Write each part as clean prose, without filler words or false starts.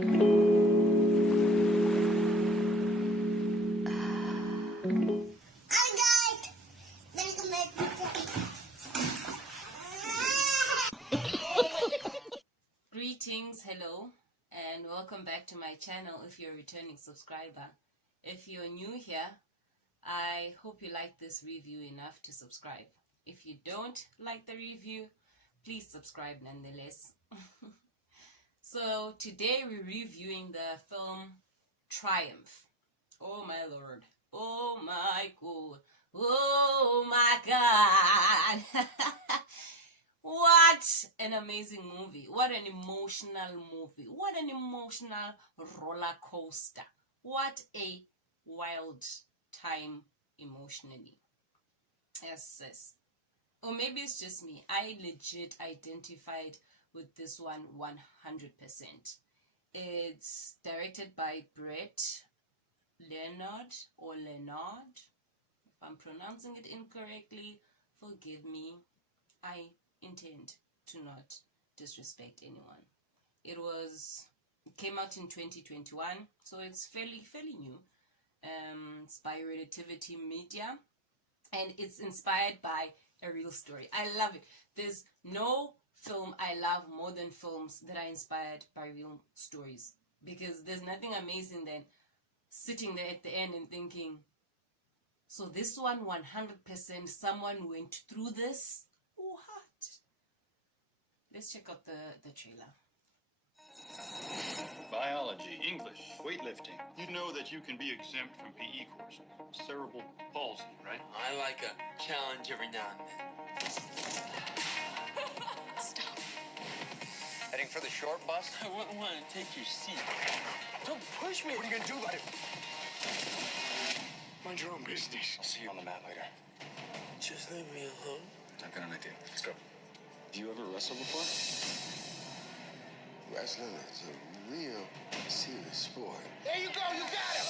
Greetings, hello, and welcome back to my channel if you're a returning subscriber. If you're new here, I hope you like this review enough to subscribe. If you don't like the review, please subscribe nonetheless. So today we're reviewing the film Triumph. Oh my lord, oh my god, oh my god. What an amazing movie. What an emotional movie. What an emotional roller coaster. What a wild time emotionally. Yes. Or maybe it's just me. I legit identified with this one 100%. It's directed by Brett Leonard. If I'm pronouncing it incorrectly, forgive me. I intend to not disrespect anyone. It came out in 2021, so it's fairly new. It's by Relativity Media, and it's inspired by a real story. I love it. There's no film I love more than films that are inspired by real stories, because there's nothing amazing than sitting there at the end and thinking, so this one 100% someone went through this. What? Let's check out the trailer. Biology, English, weightlifting. You know that you can be exempt from PE courses. Cerebral palsy, right? I like a challenge every now and then. Stop. Heading for the short bus? I wouldn't want to take your seat. Don't push me. What are you going to do about it? Mind your own business. I'll see you on the mat later. Just leave me alone. I've got an idea. Let's go. Do you ever wrestle before? Wrestling is a real serious sport. There you go, you got him!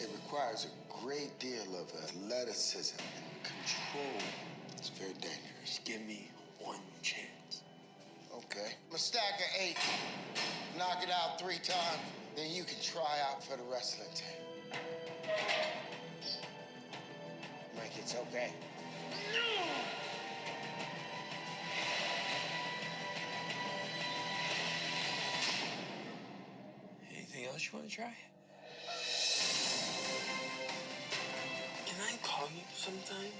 It requires a great deal of athleticism and control. It's very dangerous. Give me one chance. Okay. I'm a stack of 8. Knock it out 3 times, then you can try out for the wrestling team. Mike, it's okay. Anything else you want to try? Can I call you sometime?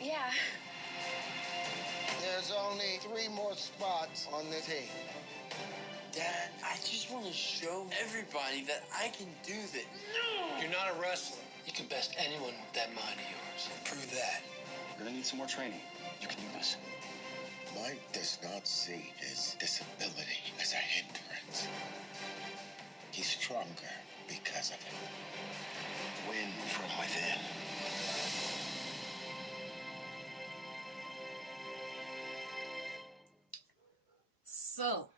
Yeah. There's only 3 more spots on the team. Dad, I just want to show everybody that I can do this. You're not a wrestler. You can best anyone with that mind of yours. Prove that. We're gonna need some more training. You can do this. Mike does not see his disability as a hindrance. He's stronger because of it. Win from within. So,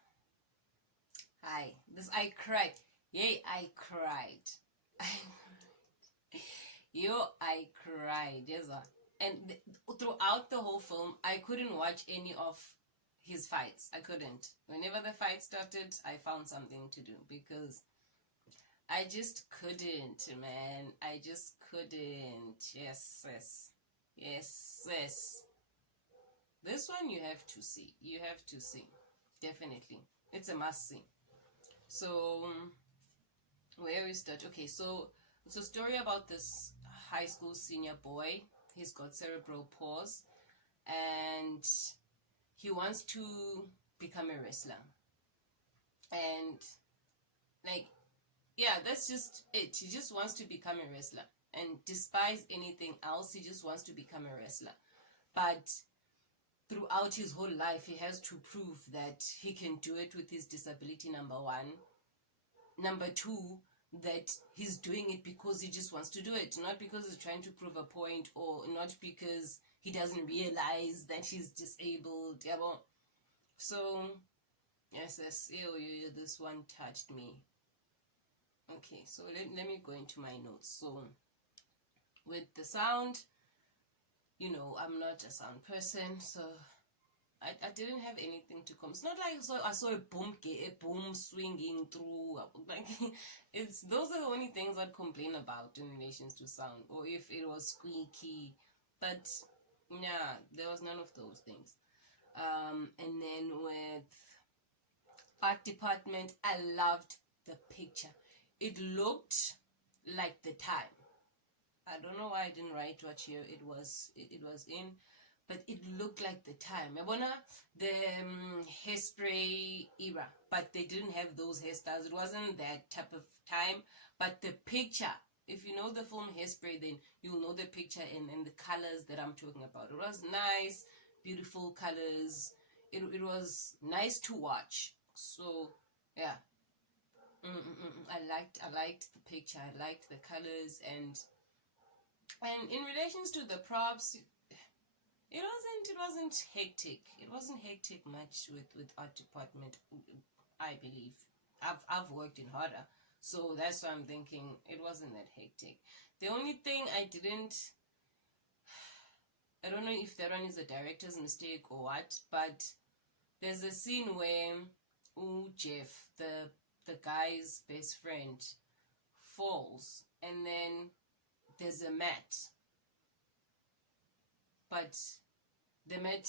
I cried. Yay, I cried. I cried. Yes, and throughout the whole film, I couldn't watch any of his fights. I couldn't. Whenever the fight started, I found something to do, because I just couldn't, man. I just couldn't. Yes. This one you have to see. You have to see. Definitely. It's a must see. So, where we start? Okay, so it's a story about this high school senior boy. He's got cerebral palsy, and he wants to become a wrestler. And, like, yeah, that's just it. He just wants to become a wrestler, and despise anything else. He just wants to become a wrestler. But throughout his whole life, he has to prove that he can do it with his disability, number 1. Number 2, that he's doing it because he just wants to do it, not because he's trying to prove a point, or not because he doesn't realize that he's disabled. Yeah, well, so yes, this one touched me. Okay, so let me go into my notes. So with the sound, I'm not a sound person, so I didn't have anything to come. It's not like I saw a boom swinging through. Like, those are the only things I'd complain about in relations to sound, or if it was squeaky. But yeah, there was none of those things. And then with art department, I loved the picture. It looked like the time. I don't know why I didn't write what year it was in, but it looked like the time. I wanna the hairspray era, but they didn't have those hairstyles. It wasn't that type of time. But the picture, if you know the film Hairspray, then you'll know the picture and the colors that I'm talking about. It was nice, beautiful colors. It was nice to watch. So yeah, I liked the picture. I liked the colors, and in relations to the props, it wasn't hectic. It wasn't hectic much with art department. I believe I've worked in horror, so that's why I'm thinking it wasn't that hectic. The only thing I don't know if that one is a director's mistake or what, but there's a scene where Jeff, the guy's best friend, falls, and then there's a mat, but the mat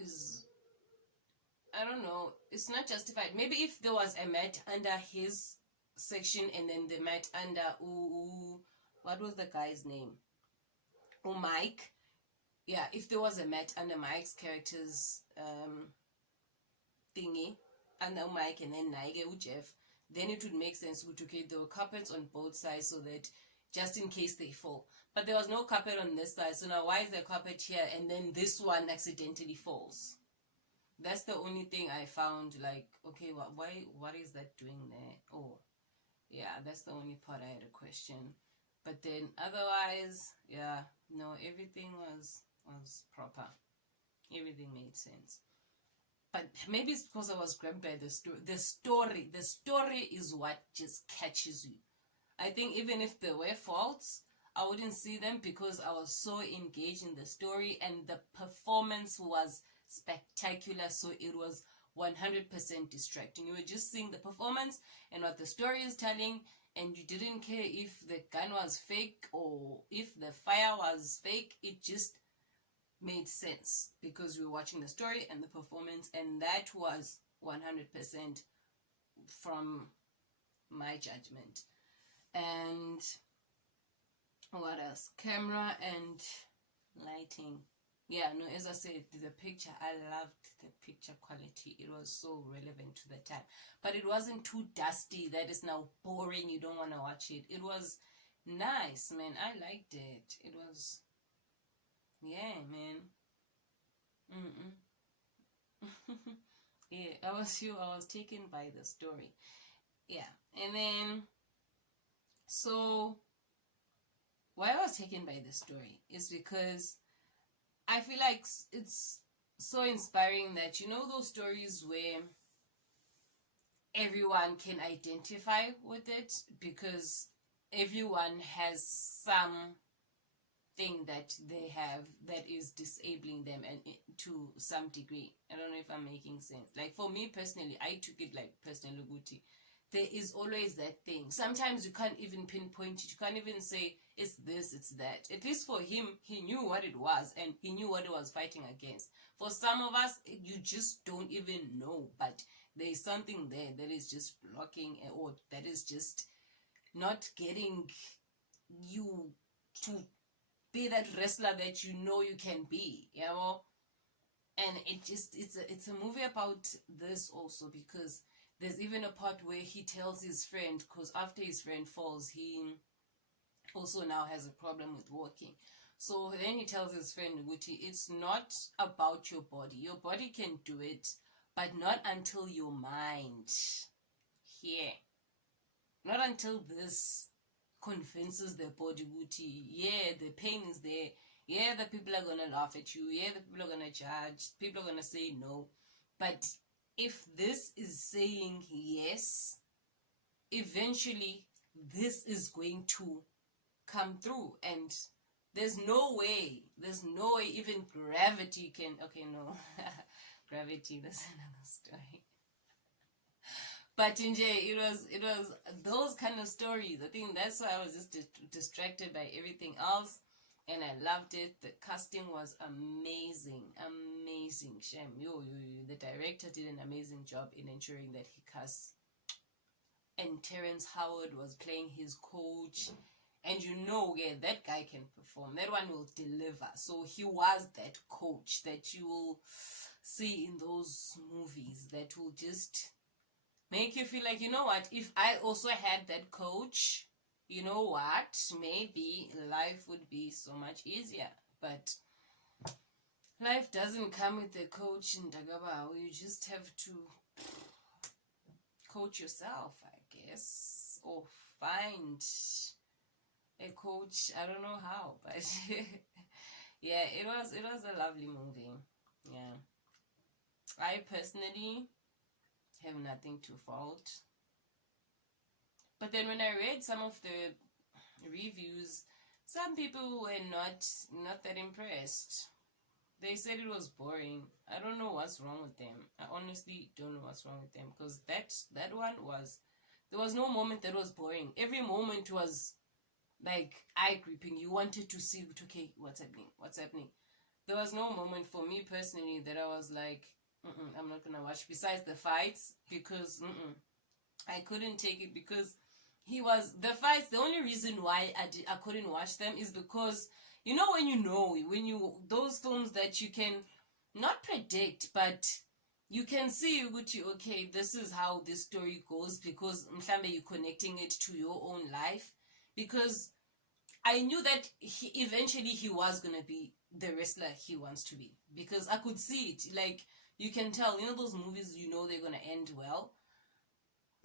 is, I don't know, it's not justified. Maybe if there was a mat under his section and then the mat under what was the guy's name? Mike. Yeah, if there was a mat under Mike's character's thingy, under Mike and then Naige Jeff, then it would make sense. Okay, there were carpets on both sides so that just in case they fall. But there was no carpet on this side, so now why is there carpet here and then this one accidentally falls? That's the only thing I found, like, okay, what is that doing there? Oh, yeah, that's the only part I had a question. But then otherwise, yeah, no, everything was proper. Everything made sense. But maybe it's because I was grabbed by the story. The story is what just catches you. I think even if there were faults, I wouldn't see them because I was so engaged in the story, and the performance was spectacular. So it was 100% distracting. You were just seeing the performance and what the story is telling, and you didn't care if the gun was fake or if the fire was fake. It just made sense because we were watching the story and the performance, and that was 100% from my judgment. And what else? Camera and lighting. Yeah, no, as I said, the picture, I loved the picture quality. It was so relevant to the time. But it wasn't too dusty that it's now boring, you don't want to watch it. It was nice, man. I liked it. It was, yeah, man. Yeah, I was taken by the story. Yeah, and then, so why I was taken by the story is because I feel like it's so inspiring that, you know, those stories where everyone can identify with it because everyone has something that they have that is disabling them, and to some degree. I don't know if I'm making sense. Like for me personally, I took it like personal Guti. There is always that thing. Sometimes you can't even pinpoint it. You can't even say it's this, it's that. At least for him, he knew what it was and he knew what he was fighting against. For some of us, you just don't even know, but there is something there that is just blocking, or that is just not getting you to be that wrestler that you know you can be, you know. And it's a movie about this also, because there's even a part where he tells his friend, because after his friend falls, he also now has a problem with walking. So then he tells his friend, Guti, it's not about your body. Your body can do it, but not until your mind. Here. Not until this convinces the body, Guti. Yeah, the pain is there. Yeah, the people are going to laugh at you. Yeah, the people are going to judge. People are going to say no. But if this is saying yes, eventually this is going to come through, and There's no way even gravity can, okay, no, gravity, that's another story. But in J, it was those kind of stories. I think that's why I was just distracted by everything else, and I loved it. The casting was amazing. Shame, the director did an amazing job in ensuring that he cast. And Terrence Howard was playing his coach, and yeah, that guy can perform. That one will deliver. So he was that coach that you will see in those movies that will just make you feel like, you know what, if I also had that coach, you know what, maybe life would be so much easier. But life doesn't come with a coach in Dagaba. You just have to coach yourself, I guess, or find a coach. I don't know how, but yeah, it was a lovely movie. Yeah, I personally have nothing to fault. But then when I read some of the reviews, some people were not that impressed. They said it was boring. I don't know what's wrong with them. I honestly don't know what's wrong with them, because that one was, there was no moment that was boring. Every moment was like eye-gripping. You wanted to see, okay, what's happening. There was no moment for me personally that I was like, I'm not gonna watch, besides the fights, because I couldn't take it, because the fights, the only reason why I couldn't watch them is because, you know, when you those films that you can not predict, but you can see, okay, this is how this story goes, because you're connecting it to your own life. Because I knew that eventually he was gonna be the wrestler he wants to be, because I could see it. Like, you can tell, you know, those movies, you know, they're gonna end well.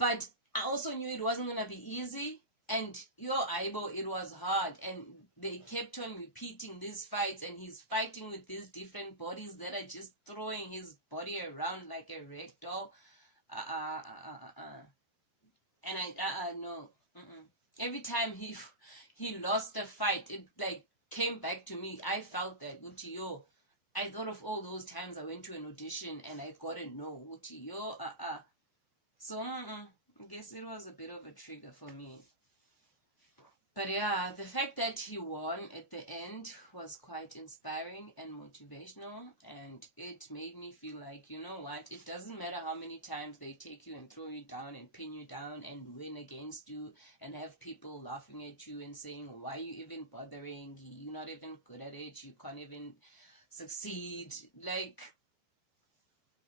But I also knew it wasn't gonna be easy, and it was hard, and they kept on repeating these fights, and he's fighting with these different bodies that are just throwing his body around like a rag doll. And no. Every time he lost a fight, it like came back to me. I felt that, I thought of all those times I went to an audition and I got a no. So I guess it was a bit of a trigger for me. But yeah, the fact that he won at the end was quite inspiring and motivational, and it made me feel like, you know what, it doesn't matter how many times they take you and throw you down and pin you down and win against you and have people laughing at you and saying, why are you even bothering? You're not even good at it. You can't even succeed. Like,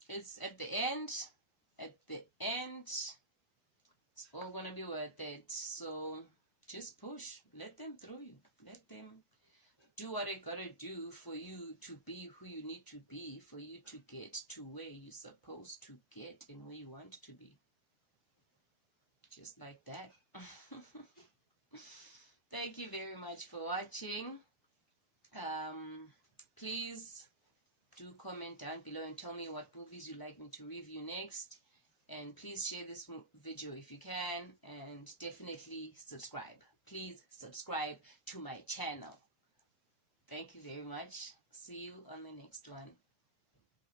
it's at the end, it's all gonna be worth it. So just push. Let them throw you. Let them do what they gotta do for you to be who you need to be, for you to get to where you're supposed to get and where you want to be. Just like that. Thank you very much for watching. Please do comment down below and tell me what movies you'd like me to review next. And please share this video if you can, and definitely subscribe. Please subscribe to my channel. Thank you very much. See you on the next one.